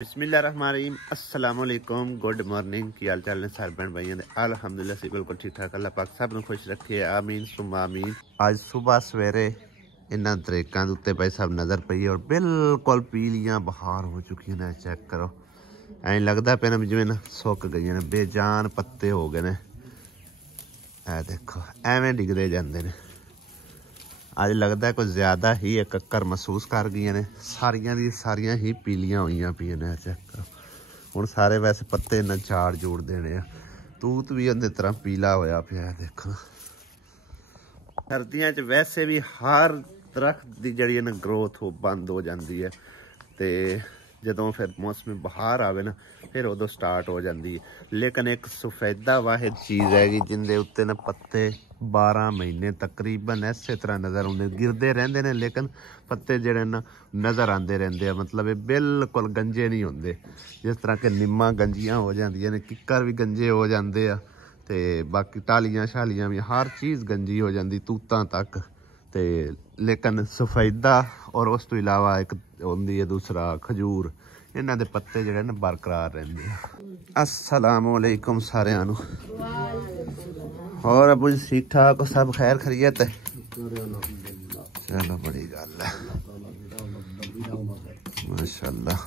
बिस्मिल्लाहिर्रहमानिर्रहीम अस्सलाम वालेकुम गुड मॉर्निंग की हाल चाल ने सारे भैन भाइयों दे अल्हम्दुलिल्लाह से बिल्कुल ठीक ठाक अल्लाह पाक सब ਨੂੰ खुश रखे आमीन सुम्मा आमीन। आज सुबह सवेरे इन्हां दरेकां दे उत्ते भाई साहब नज़र पई और बिल्कुल पीलियां बहार हो चुकी ने। चेक करो ऐं लगदा पे ना जिवें ना सुक गई ने, बेजान पत्ते हो गए ने। ऐ देखो एवें डिगदे जांदे ने। अज लगता कुछ ज्यादा ही एक कक्कर महसूस कर गई ने, सारिया दी सारिया ही पीलियां हुई पी ने। चेक करो हुण सारे वैसे पत्ते इन्ना झाड़ जूड़ देने आ, तूत भी अंदर तरह पीला होया पिया। देखो सर्दियों च वैसे भी हर दरख्त की जी ना ग्रोथ हो बंद हो जाती है, तो जदों फिर मौसमी बहार आवे ना फिर उदों स्टार्ट हो जाती है। लेकिन एक सफेदा वाहिद चीज़ हैगी जिंदे उत्ते ना पत्ते 12 महीने तकरीबन इस तरह नज़र आते गिरते रहते हैं, लेकिन पत्ते जोड़े ना नज़र आते रहते हैं। मतलब ये बिल्कुल गंजे नहीं होंगे, जिस तरह के निम्मा गंजियां हो जाती ने, किक्कर भी गंजे हो जाते हैं, तो बाकी टालियां शालियां भी हर चीज़ गंजी हो जाती तूतां तक। तो लेकिन सफेदा और उस तो इलावा एक होंदी है दूसरा खजूर, इन्हां दे पत्ते जोड़े ना बरकरार रहते हैं। अस्सलाम वालेकुम सारिआं नूं। और अबू जी ठीक ठाक सब खैर खैरियत है? चलो बड़ी गल है माशाअल्लाह।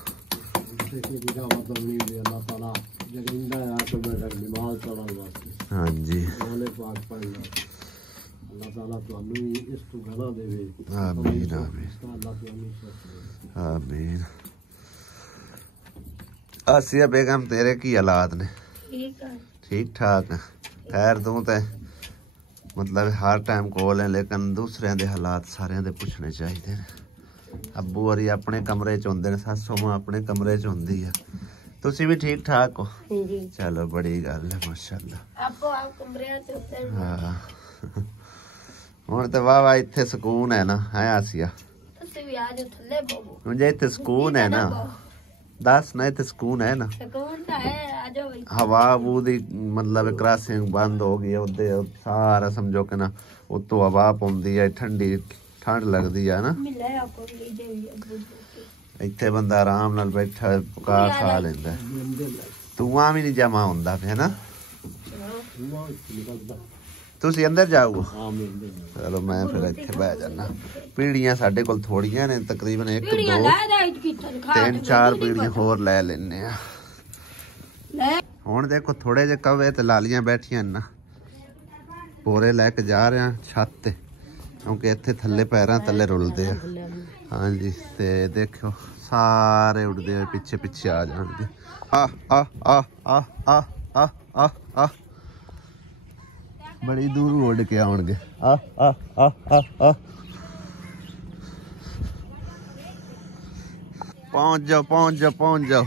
हाँ जी आमीन आमीन आमीन। आसिया बेगम तेरे की हालात ने? ठीक ठाक है। खैर तू तो मतलब हर टाइम कोल है, लेकिन दूसरे दे हालात सारे दे पुछने चाहिए। अब्बू और अपने कमरे च होंदे ने, सस्सू मां अपने कमरे च होंदी है। तुसी भी ठीक ठाक हो? चलो बड़ी गल है माशाअल्लाह। हाँ हुण ते वाह वाह इत्थे सुकून है ना, है आसिया? मुझे इत्थे सुकून है ना, दस ना इत्थे सुकून है ना? हवा वू दी मतलब क्रॉसिंग बंद हो गई उदे सारा समझो कि ना उत्तों हवा पौंदी है, ठंडी ठंड लगदी है ना। इत्थे बंदा आराम नाल बैठा पका खा लेंदा, धुआं भी नहीं जमा होंदा पे ना। तुसी अंदर जाओ? चलो मैं फिर इत्थे बह जाना। पीढ़ियां साडे कोल थोड़ियां ने, तकरीबन 1 2 3 4 पीढ़ियां होर लै लेने आ। हुण देखो थोड़े जे कवे ते लालियां बैठियां ना, बोरे लैके जा रहे हैं छत ते, क्योंकि इत्थे थल्ले पैरां थल्ले रुलदे आ। हाँ जी ते देखो सारे उड़दे हुए पिछे पिछे आ जाणगे। आ आ आ आ आ आ आ आ बड़ी दूर उड़ के आउणगे। आ आ आ आ आ पहुंच जाओ पहुंच जाओ पहुंच जाओ।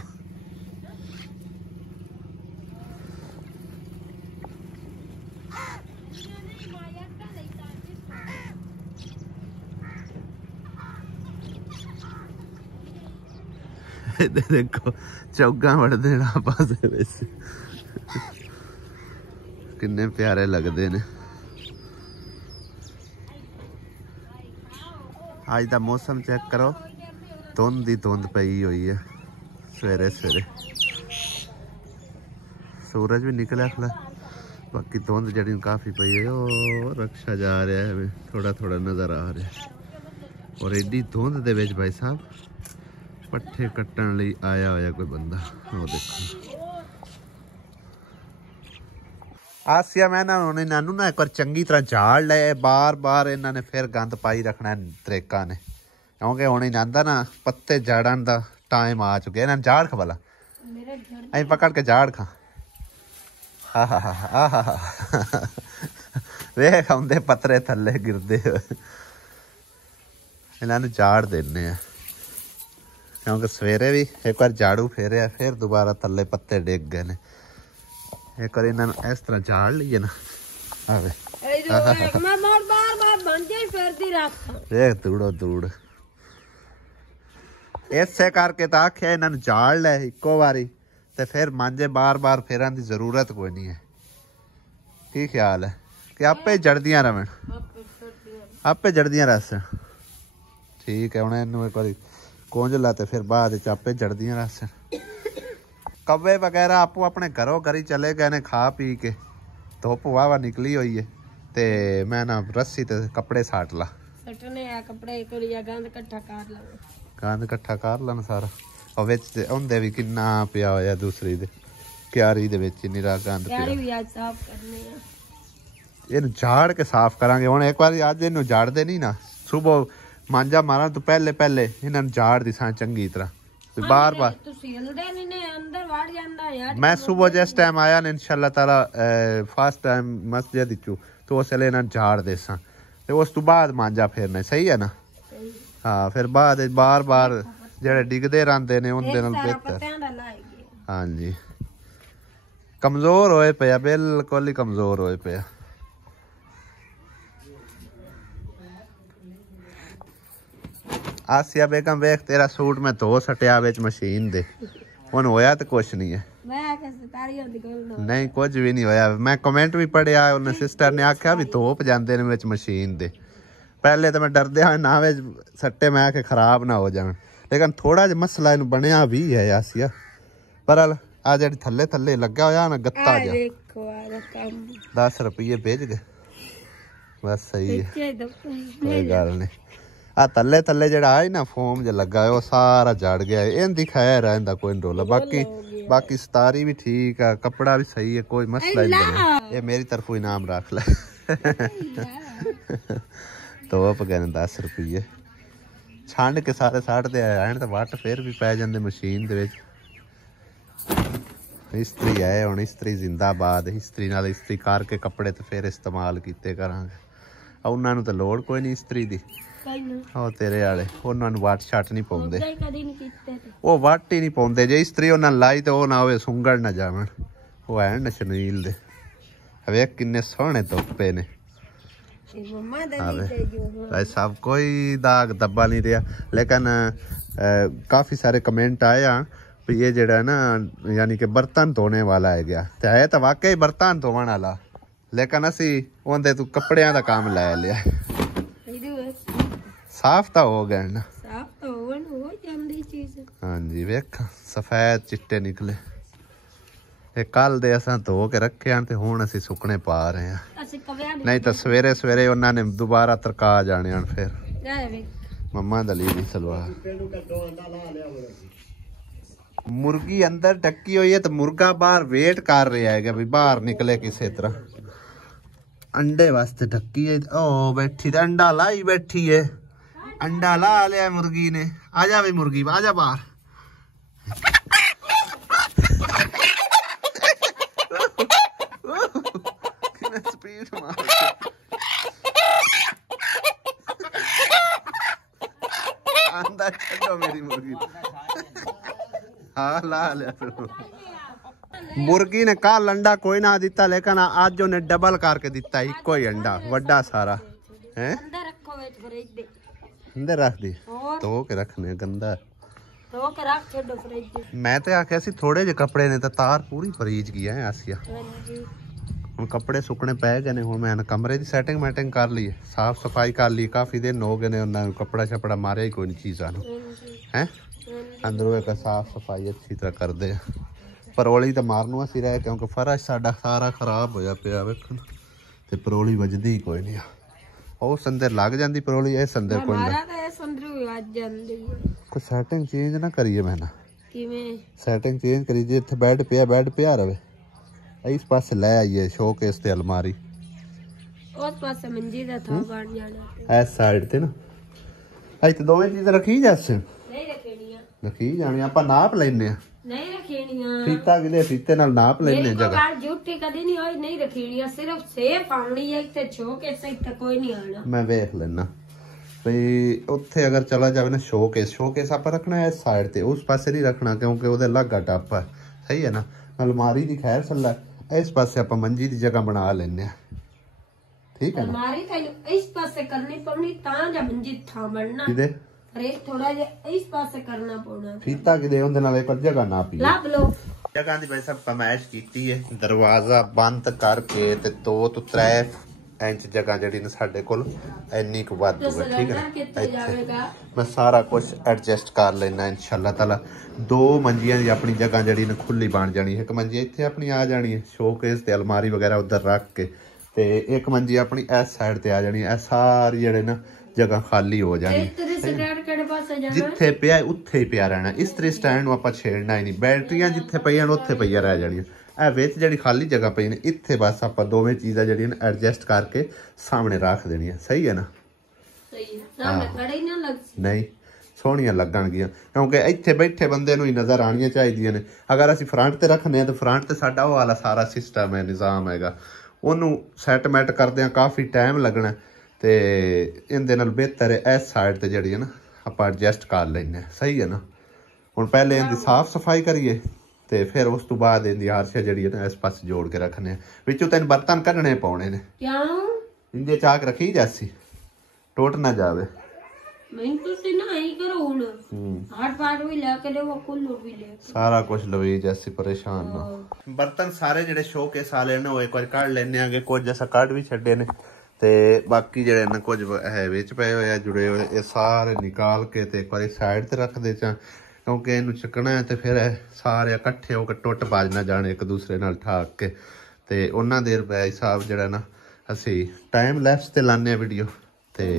देखो चौगा वड़दे आपस किन्ने प्यारे लगते ने। अज का मौसम चेक करो, धुंध ही धुंध पई हुई है सवेरे सवेरे। सूरज भी निकलिया खला, बाकी धुंध जड़ी काफ़ी पई है। ओ रक्षा जा रहा है थोड़ा थोड़ा नज़र आ रहा है। और एडी धुंध दे विच भाई साहब पट्ठे कट्टन लई आया होया कोई बंदा। वो देखो आसिया मैं ना इन्होंने ना एक बार चंगी तरह झाड़ ले, बार बार इन्होंने फिर गंद पाई रखना तरीका ने, क्योंकि हुण इन्हां दा ना पत्ते झाड़न दा टाइम आ चुके। इन्होंने झाड़ खा भला, अं पकड़ के झाड़ खा। हा हा हा हा हा वेख आउंदे पत्तरे थल्ले गिरदे हुए। इन्होंने झाड़ देने आ, क्योंकि सवेरे भी एक बार झाड़ू फेरिया फिर दोबारा थल्ले पत्ते डिग गए ने। एक बार इन्होंने इस तरह झाड़ लीए ना, आवे देख दूड़ो दूड़। इसे करके तो आख्या इन्होंने झाड़ ले इको बारी, ते फिर मांजे बार बार फेरन की जरूरत कोई नहीं है। की ख्याल है कि आपे जड़दियां रवन, आपे जड़दियां रसन। ठीक है, उन्हें एक बार कुंज ला ते फिर बाद आपे जड़दियां रसन। कव्वे वगैरह आपो अपने घरों घर ही चले गए ने खा पी के। धुप वावा निकली हुई है ते मैं ना रस्सी ते कपड़े साट ला सटने आ कपड़े कोरिया गंद इकट्ठा कर ला गंद इकट्ठा कर लन सारा और विच ते हुंदे भी किन्ना पिया होया दूसरी दे क्यारी दे विच निरा गंद पिया क्यारी भी आज साफ करनी है इहनू झाड़ के साफ करांगे हुण एक बार अज इहनू झाड़दे नहीं ना सुबह मांजा मारा तो पहले पहले इन्हां झाड़ दिसां चंगी तरह बार बार मैं सुबह जिस टाइम आया ना इंशाल्लाह ताला फर्स्ट टाइम मस्जिद चू तो उस वेले इन्हां झाड़ देसां ते उस तो बाद मांजा फेरना सही है ना हाँ फिर बाद बार बार जेड़े डिगदे रहिंदे ने उनदे नाल बेहतर हाँ जी कमजोर होए पिया बिल्कुल ही कमजोर होए पिया आसिया बेगम वेख तेरा सूट मैं धो सटिया विच मशीन दे हुण होया तो कुछ नहीं है नहीं कुछ भी नहीं होया मैं कमेंट भी पढ़िया उन्हें सिस्टर ने आख्या भी धोप जांदे ने विच मशीन दे पहले तो मैं डरदे ना विच सट्टे मैं आखे खराब ना हो जाण लेकिन थोड़ा जिहा मसला इनू बनिया भी है आसिया पर आ जेह्ड़ी थल्ले थल्ले लग्गा होया ना गत्ता जा 10 रुपये भेज गए बस सही है कोई गल नहीं आ तले तले जेड़ा है ना फोम जो लगा है वो सारा जड़ गया है इनदी खैर है इंदा कोई डोला बाकी सतारी भी ठीक है कपड़ा भी सही है कोई मसला नहीं ये मेरी तरफों इनाम रख ले तो आप गए 10 रुपये छंड के सारे साढ़ते आए तो वट फिर भी पै जाते मशीन दे विच इस्त्री है हुण इस्त्री जिंदाबाद इस्त्री नाल इस्त्री करके कपड़े तो फिर इस्तेमाल कीते करांगे उन्हां नूं तो लोड़ कोई नहीं इस्त्री दी तेरे वाले उन्होंने वट शट नहीं पाउंदे वो वट ही नहीं पाउंदे जे इस्त्री उन्होंने लाई तो ना होवे सुंगड़ ना जावन वो है ना शनील दे वेख किन्ने सोहने धुप्पे ने भाई साहब कोई दाग दब्बा नहीं रहा लेकिन काफ़ी सारे कमेंट आए हैं भी ये जड़ा ना यानी कि बर्तन धोने वाला है गया तो है तो वाकई बर्तन धोने वाला लेकिन असी उनके तू कपड़िया का काम लै लिया साफ तो हो गए ना साफ तो हो जांदी चीज हाँ जी वेख सफेद चिट्टे निकले ये कल दे असां धो के रखे हैं ते हुण असीं सुकने पा रहे हैं नहीं तो सवेरे सवेरे उन्होंने दोबारा तरका जाने हैं फिर मम्मा दली दी सलवार मुर्गी अंदर टक्की हुई है तो मुर्गा बाहर वेट कर रहा है भी बाहर निकले किसी तरह अंडे वास्ते ढक्की है ओ बैठी तो अंडा लाई बैठी है अंडा ला लिया मुर्गी ने आजा भी मुर्गी आजा बाहर स्पीड मार अंडा छो मेरी मुर्गी हाँ ला लिया मुर्गी ने कल अंडा कोई ना दिता लेकिन आज उन्हें डबल करके दिता इको ही अंडा वड्डा सारा है अंदर रख दी तो के रखने गंदा तो के रख छोड़ो फ्रिज मैं तो आख्या सी थोड़े जे कपड़े ने तो तार पूरी फरीज किया है आसिया हुण कपड़े सुकने पै गए ने हुण मैं कमरे की सैटिंग मैटिंग कर ली है साफ सफाई कर ली काफी दिन हो गए ने उन्होंने कपड़ा शपड़ा मारे ही कोई नहीं चीज़ा है अंदरों एक साफ सफाई अच्छी तरह कर दे परोली तो मारनू असी रहे क्योंकि फर्श साडा सारा खराब होया पिया वेखन ते परोली वजदी ही कोई नहीं ਉਹ ਸੰਦਰ ਲੱਗ ਜਾਂਦੀ ਪਰੋਲੀ ਇਹ ਸੰਦਰ ਕੋਈ ਨਾ ਇਹ ਸੰਦਰ ਵੱਜ ਜਾਂਦੀ ਕੋਈ ਸੈਟਿੰਗ ਚੇਂਜ ਨਾ ਕਰੀਏ ਮੈਂ ਨਾ ਕਿਵੇਂ ਸੈਟਿੰਗ ਚੇਂਜ ਕਰੀ ਜੇ ਇੱਥੇ ਬੈੱਡ ਪਿਆ ਰਵੇ ਇਸ ਪਾਸੇ ਲੈ ਆਈਏ ਸ਼ੋਕੇਸ ਤੇ ਅਲਮਾਰੀ ਉਸ ਪਾਸੇ ਮੰਜੀ ਦਾ ਥਾਂ ਬਣ ਜਾਣਾ ਇਸ ਸਾਈਡ ਤੇ ਨਾ ਇੱਥੇ ਦੋਵੇਂ ਚੀਜ਼ਾਂ ਰੱਖੀ ਜਾਸੇ ਨਹੀਂ ਰੱਖਣੀਆਂ ਰੱਖੀ ਜਾਣੀ ਆਪਾਂ ਨਾਪ ਲੈਨੇ ਆ नहीं रखेनिया फीता किले फीते नाल नाप लेने जगह झूठी कदी नहीं होई नहीं रखेनिया सिर्फ सेफ आनी है इथे शोकेस से इथे कोई नहीं आना मैं देख लेना भई ਉੱਥੇ अगर चला जावे ना शोकेस आप रखना है इस साइड ते उस पासे नहीं रखना क्योंकि ਉਹਦੇ ਲੱਗਾ ਟੱਪ है सही है ना अलमारी ਦੀ खैर सल्ला इस पासे ਆਪਾਂ मंजी ਦੀ जगह बना लेने ठीक है अलमारी तो इस पासे करनी पड़नी ता जा मंजी था बनना किदे थोड़ा इस पासे करना पौना फीता कि उनदे नाल एक जगह ना पी लब लो जगह दी भाई सब फरमाइश कीती है दरवाजा बंद करके ते 2 तो 3 इंच जगह जी साढ़े को इन्नी क वाधू है। ठीक है, इत्थे मैं सारा कुछ एडजस्ट कर लेना इंशाअल्लाह ताला। 2 मंजियां की अपनी जगह जी खुली बन जानी है। एक मंजी इत्थे अपनी आ जानी है शोकेस ते अलमारी वगैरह उधर रख के, ते एक मंजी अपनी इस साइड ते आ जानी है। सारी जेड़े ना जगह खाली हो जानी, जिथे पिया उत्थे ही पिया रहना। इस तरह स्टैंड आप छेड़ना ही नहीं, बैटरियां जिथे पईयां उत्थे पईयां रह जानियां। ए विच जिहड़ी खाली जगह पई ने इत्थे बस आप दोवें चीज़ां जिहड़ियां एडजस्ट करके सामने रख देनियां। सही है ना? सही है, सामने खड़े ही ना लग नहीं सोहणियां लगणगियां, क्योंकि इत्थे बैठे बंदे नूं ही नज़र आनियां चाहिदियां ने। अगर असीं फ्रंट ते रखने आ तो फ्रंट ते साडा वो वाला सारा सिस्टम है, निज़ाम हैगा, ਉਹਨੂੰ ਸੈੱਟ ਮੈਟ ਕਰਦਿਆਂ ਕਾਫੀ ਟਾਈਮ ਲੱਗਣਾ ਤੇ ਇਹਦੇ ਨਾਲ ਬਿਹਤਰ ਹੈ ਇਸ ਸਾਈਡ ਤੇ ਜਿਹੜੀ ਹੈ ਨਾ ਆਪਾਂ ਐਡਜਸਟ ਕਰ ਲੈਣੇ। ਸਹੀ ਹੈ ਨਾ? ਹੁਣ ਪਹਿਲੇ ਇਹਦੀ ਸਾਫ਼ ਸਫਾਈ ਕਰੀਏ ਤੇ ਫਿਰ ਉਸ ਤੋਂ ਬਾਅਦ ਇਹਦੀ ਆਰਸ਼ਾ ਜਿਹੜੀ ਹੈ ਨਾ ਇਸ ਪਾਸੇ ਜੋੜ ਕੇ ਰੱਖਣੇ ਆ। ਵਿੱਚੋਂ ਤਿੰਨ ਬਰਤਨ ਕੱਢਣੇ ਪਾਉਣੇ ਨੇ। ਕਿਉਂ? ਇੰਦੇ ਚਾਕ ਰੱਖੀ ਜਾਸੀ ਟੁੱਟ ਨਾ ਜਾਵੇ। मैं तुसी ना ही करो हुन हार्ड पार्ट भी लेके दे वो कुल्लू भी ले सारा कुछ लवे जैसे परेशान ना। बर्तन सारे जेडे शो के साले ने वो एक बार काट लेने आगे, कुछ जैसा काट भी छड्डे ने ते बाकी जेडे ना कुछ है विच पए होए जुड़े हुए ये सारे निकाल के ते एक बार साइड ते रख दे चा, क्योंकि इनू चकना है ते फिर सारे इकट्ठे होकर टुट बाज ना जाने एक दूसरे नाल ठाक के। ते उन्ना देर पै हिसाब जेड़ा ना असी टाइम लैप्स ते लाने वीडियो ते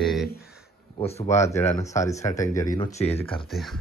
उस तो बाद जरा ना सारी सैटिंग जी चेंज करते हैं।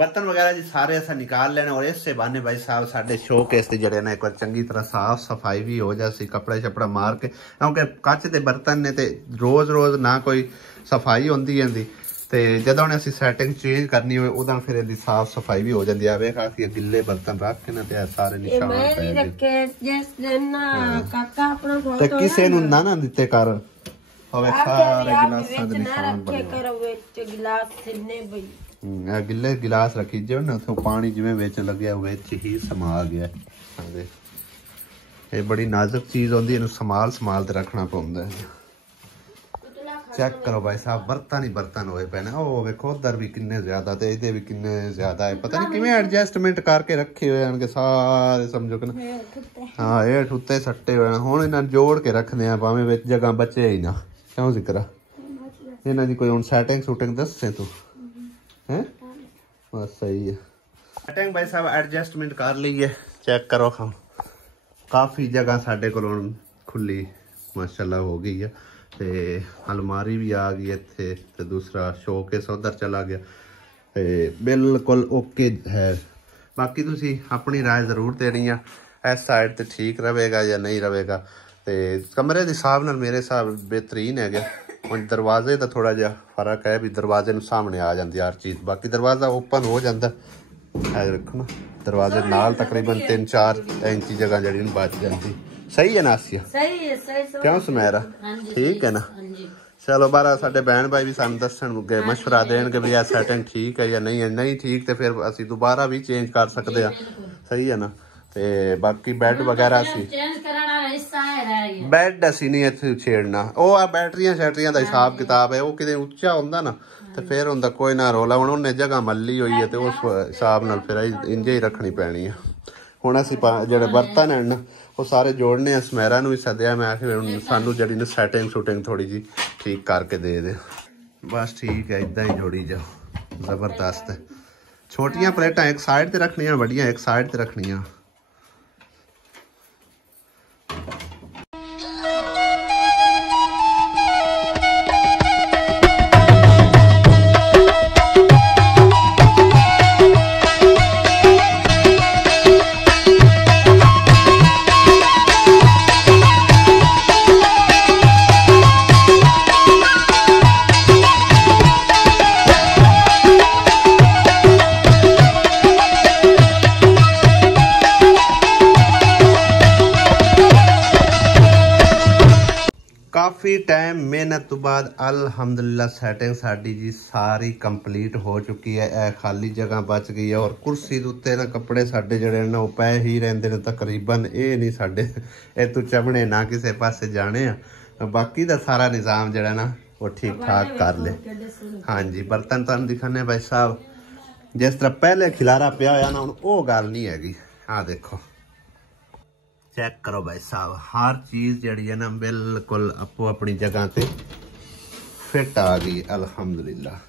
बर्तन वगैरह जी सारे ऐसा निकाल लेना और इससे बहाने भाई साहब साढ़े शोकेस जड़े ना एक बार चंगी तरह साफ सफाई भी हो जाती, कपड़ा शपड़ा मार के, क्योंकि कच के बर्तन ने ते रोज़ रोज़ ना कोई सफाई होंदी है ते जदों ने असी सैटिंग चेंज करनी हो उदों फिर इहदी साफ सफाई भी हो जाती है। वेख आखिर गिले बर्तन रख के ना ते सारे निशान ते किसे नूं ना दिते कर होवे सारे गिलासां दे निशान बने। गिले गिलास रखी जो ना तो पानी जिवें विच लग्या विच ही समा गया। ये बड़ी नाजुक चीज होंदी, इहनूं संभाल ते रखना पौंदा है। चेक करो भाई साहब बर्तन ही बर्तन होए पे ने। ओ वेखो उधर भी किन्ने ज्यादा ते इहदे भी किन्ने ज्यादा है, पता नहीं किवें एडजस्टमेंट करके रखे हुए हैं सारे समझो कि ना। हाँ ये ठुत्ते सट्टे हुए हैं, हुण इन्हां जोड़ के रखने आ भावें विच जगह बचे ही ना। क्यों जिक्र इन्हां दी कोई हुण सैटिंग सूटिंग दस्से तू है? बस सही है सैटिंग भाई साहब एडजस्टमेंट कर ली है। चेक करो हम काफ़ी जगह साढ़े को खुली माशाल्लाह हो गई है। ते अलमारी भी आ गई इत्थे ते दूसरा शोकेस उधर चला गया ते बिल्कुल ओके है। बाकी तुसी अपनी राय जरूर देनी है इस साइड ते ठीक रहेगा या नहीं रहेगा। ते कमरे के हिसाब नाल मेरे हिसाब बेहतरीन है। ਹੁਣ दरवाजे का थोड़ा जिहा फर्क है भी दरवाजे नूं सामने आ जाती हर चीज़, बाकी दरवाज़ा ओपन हो जाता है। देखो ना दरवाजे नाल तकरीबन 3-4 इंच जगह जी बच जाती। सही है ना आसिया? सही है, सही क्यों सुमेरा? ठीक है ना? चलो बारा साडे बहन भाई भी सानूं दस्सणगे मशवरा देणगे भी यह सैटिंग ठीक है या नहीं है। नहीं ठीक तो फिर असीं दोबारा भी चेंज कर सकते हैं। सही है ना? ते बाकी बैड वगैरह बैड असी नहीं इत्थे छेड़ना। वो आ बैटरियां शैटरियां दा हिसाब किताब है, वो किते उच्चा हुंदा ना ते फिर हुंदा कोई ना रोला। हुण उन्हें जगह मल्ली हुई है तो उस हिसाब नाल फिर इंजे ही रखनी पैनी है। हुण असीं जेह्ड़े बर्तन हैं ना वो सारे जोड़ने आ। सुमेरा नूं भी सद्दिया, मैं आखिर सानूं जेह्ड़ी ना सैटिंग शूटिंग थोड़ी जी ठीक करके दे दे। बस ठीक है, इदां ही जोड़ी जाओ जबरदस्त है। छोटियां प्लेटां एक साइड ते रखनियां, बड़ियां एक साइड ते रखनियां। ਕਾਫੀ ਟਾਈਮ ਮਿਹਨਤ ਤੋਂ ਬਾਅਦ ਅਲਹਮਦੁਲਿਲਾ ਸੈਟਿੰਗ ਸਾਡੀ ਜੀ ਸਾਰੀ ਕੰਪਲੀਟ ਹੋ ਚੁੱਕੀ ਹੈ। ਇਹ ਖਾਲੀ ਜਗ੍ਹਾ ਬਚ ਗਈ ਹੈ ਔਰ ਕੁਰਸੀ ਦੇ ਉੱਤੇ ਨਾ ਕੱਪੜੇ ਸਾਡੇ ਜਿਹੜੇ ਨੇ ਉਹ ਪਏ ਹੀ ਰਹਿੰਦੇ ਨੇ ਤਕਰੀਬਨ। ਇਹ ਨਹੀਂ ਸਾਡੇ ਇਹ ਤੋਂ ਚਮਣੇ ਨਾ ਕਿਸੇ ਪਾਸੇ ਜਾਣੇ ਆ। ਬਾਕੀ ਦਾ ਸਾਰਾ ਨਿਜ਼ਾਮ ਜਿਹੜਾ ਨਾ ਉਹ ਠੀਕ ठाक कर ले। हाँ जी बर्तन तुहानू दिखाने भाई साहब जिस तरह पहले खिलारा पिया होया ना वो गल नहीं हैगी। हाँ देखो चेक करो भाई साहब हर चीज जड़ी है ना बिल्कुल अपो अपनी जगह ते फिट आ गई अल्हम्दुलिल्लाह।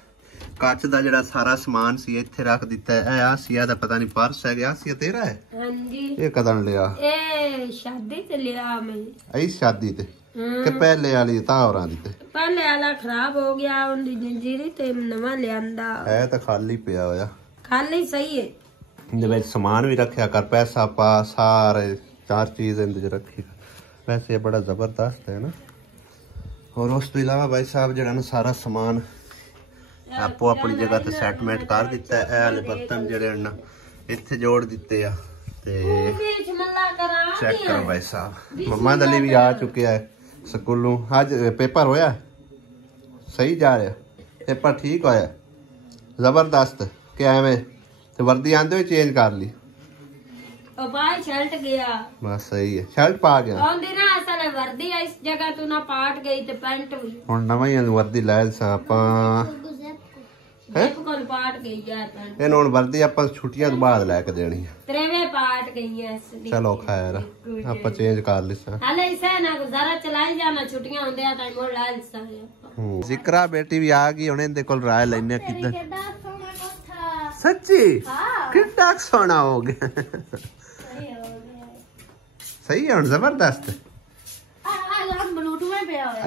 कच दा जड़ा सारा समान सी इत्थे रख दिता है। आसिया दा पता नहीं पर्स है गया। आसिया तेरा है? हां जी। ये कदन लिया? ए शादी ते लिया मैं। आई शादी ते कि पहले वाली तावरां दी ते? पहले वाला खराब हो गया उनदी जंजीरी ते नवा लियांदा है। तो खाली पिया होया। खाली सही है। इहदे विच सामान भी रखया कर पैसा पा सारे चार चीज इहदे च रखी। वैसे बड़ा जबरदस्त है ना। और उस तो इलावा भाई साहब जड़ा ना सारा सामान आपो अपनी जगह ते सेटमेंट कर दिता है। वाले बर्तन जड़े ना इत्थे जोड़ दिते आ ते चेक करो भाई साहब मम्मा दली भी आ चुके है स्कूलों। अज पेपर होया सही जा रहा? पेपर ठीक होया जबरदस्त कि एवें ते वर्दी आंदे हुए चेंज कर ली? शर्ट गया बस सही है। शर्ट पा गया आंदी ना असल वर्दी इस जगह तू ना पाट गई ते पैंट भी हुन नवी वर्दी लै सा आपा ਹੁਣ ਵਰਦੀ ਆਪਾਂ ਛੁੱਟੀਆਂ ਤੋਂ ਬਾਅਦ ਲੈ ਕੇ ਦੇਣੀ ਹੈ। ਤਰੇਵੇਂ ਪਾਟ ਗਈ ਐ ਇਸ। ਚਲੋ ਖੈਰ ਆਪਾਂ ਚੇਂਜ ਕਰ ਲਿਸਾ। ਹਲੇ ਇਸੇ ਨਾ ਗੁਜ਼ਾਰਾ ਚਲਾਈ ਜਾਣਾ ਛੁੱਟੀਆਂ ਹੁੰਦੀਆਂ ਤਾਂ ਮੋੜ ਲਾ ਲਿਸਾ। ਜ਼ਿਕਰਾ ਬੇਟੀ ਵੀ ਆ ਗਈ ਹੁਣ ਇਹਦੇ ਕੋਲ ਰਾਏ ਲੈਣੇ ਕਿੱਦਾਂ। ਸੱਚੀ ਕਿੰਨਾ ਸੋਹਣਾ ਹੋ ਗਿਆ। ਸਹੀ ਹੈ ਹੁਣ ਜ਼ਬਰਦਸਤ।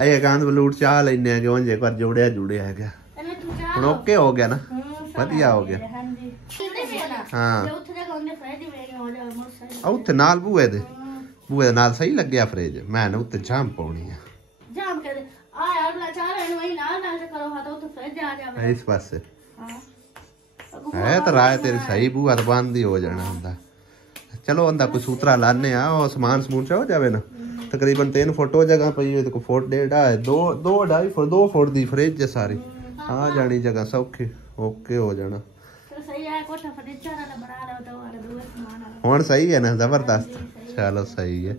ਇਹ ਗਾਂਦ ਬਲੂਟ ਚਾਹ ਲੈਣੇ ਆ ਜੋ ਜੇ ਪਰ ਜੋੜਿਆ ਜੁੜਿਆ ਹੈਗਾ ਹੁਣ ਓਕੇ ਹੋ ਗਿਆ ਨਾ ਵਧੀਆ ਹੋ ਗਿਆ। ਹਾਂ ਉੱਥੇ ਨਾਲ ਬੂਏ ਦੇ ਨਾਲ ਸਹੀ ਲੱਗਿਆ ਫਰਿੱਜ। ਮੈਂ ਨਾ ਉੱਤੇ ਜਾਮ ਪਾਉਣੀ ਆ ਇਸ ਪਾਸੇ ਹੈ ਤਾਂ ਰਾਏ ਤੇਰੀ ਸਹੀ ਬੂਆ ਤਾਂ ਬੰਦ ਹੀ ਹੋ ਜਾਣਾ ਹੁੰਦਾ। ਚਲੋ ਉਹਦਾ ਕੋਈ ਸੂਤਰਾ ਲਾਣੇ ਆ ਉਹ ਸਮਾਨ ਸਮੂਨ ਚ ਹੋ ਜਾਵੇ ਨਾ। ਤਕਰੀਬਨ 3 ਫੁੱਟ ਉਹ ਜਗ੍ਹਾ ਪਈ ਹੋਈ ਤੇ ਕੋਈ ਫੁੱਟ ਡੇਢ ਆ 2 ਫੁੱਟ ਦੀ ਫਰਿੱਜ ਹੈ ਸਾਰੀ ਆ ਜਾਣੀ ਜਗ੍ਹਾ ਸੌਖੀ ਓਕੇ ਹੋ ਜਾਣਾ। ਹੁਣ ਸਹੀ ਹੈ ਨਾ ਜ਼ਬਰਦਸਤ। ਚਲੋ ਸਹੀ ਹੈ।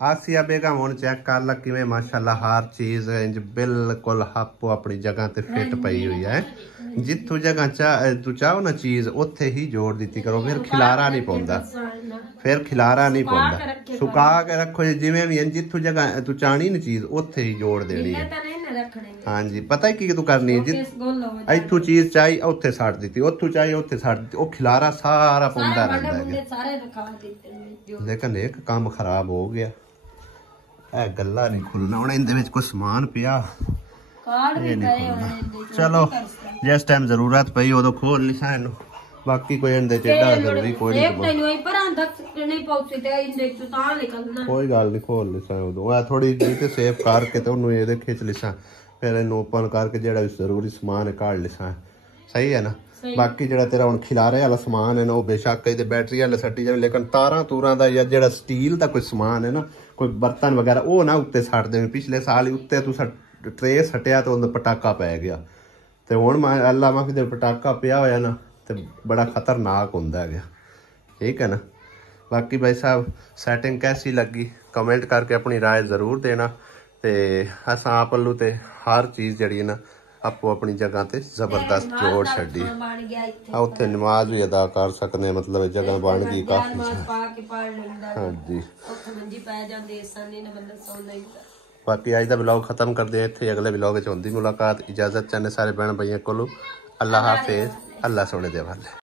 आसिया बेगम हुण चेक कर ला किवें माशाअल्लाह हर चीज इंज बिल्कुल आपो अपनी जगह ते फिट पई हुई है। जिथों जगह तू चाहो ना चीज उत्थे ही जोड़ दी करो। फिर खिलारा नहीं पौंदा सुका के रखो जिवें भी जिथों जगह तू चाहनी ना चीज उत्थे ही जोड़ देनी है। हाँ जी पता है की तू करनी है इथों चीज चाहिए उत्थे सट दी उत्थों चाहिए उत्थे सट दी वो खिलारा सारा पौंदा रहंदा है। लेकिन एक काम खराब हो गया गला नहीं खुलना हुण इहदे विच कोई समान पिया चलो जिस टाइम जरूरत पई उदों खोल लिसा इनू बाकी कोई इहदे च एडा जरूरी कोई नहीं कोई गल नहीं खोल लिसा उदों थोड़ी जी सेफ करके ते ओनू इहदे खिच लिसा फिर इनू ओपन करके जेड़ा जरूरी समान काढ़ लिसा सही है ना। बाकी जेड़ा तेरा हुण खिलारे वाला समान है ना वो बेशक इहदे बैटरी वाले सट्टी जावे लेकिन तारां तूरां दा या जेड़ा स्टील दा कोई समान है ना कोई बर्तन वगैरह वो ना उत्ते सट देवे। पिछले साल ही उत्ते तू ट्रे सटिया तो उन्हें पटाका पै गया तो हुण अल्लाह माफी दे पटाका पिया होया ना तो बड़ा खतरनाक हुंदा है। ठीक है ना। बाकी भाई साहब सैटिंग कैसी लगी कमेंट करके अपनी राय जरूर देना। तो असां पल्लू ते हर चीज़ जड़ी ना आपो अपनी जगह ते जबरदस्त जोड़ छड्डी उत्थे नमाज भी अदा कर सकने मतलब जगह बन गई काफी। हाँ जी बाकी अज का ब्लॉग खत्म करते हैं इत्थे अगले ब्लॉग च होंदी मुलाकात। इजाजत चाहने सारे भैन भाइयों को। अल्लाह हाफिज अल्लाह सोने दे वाले।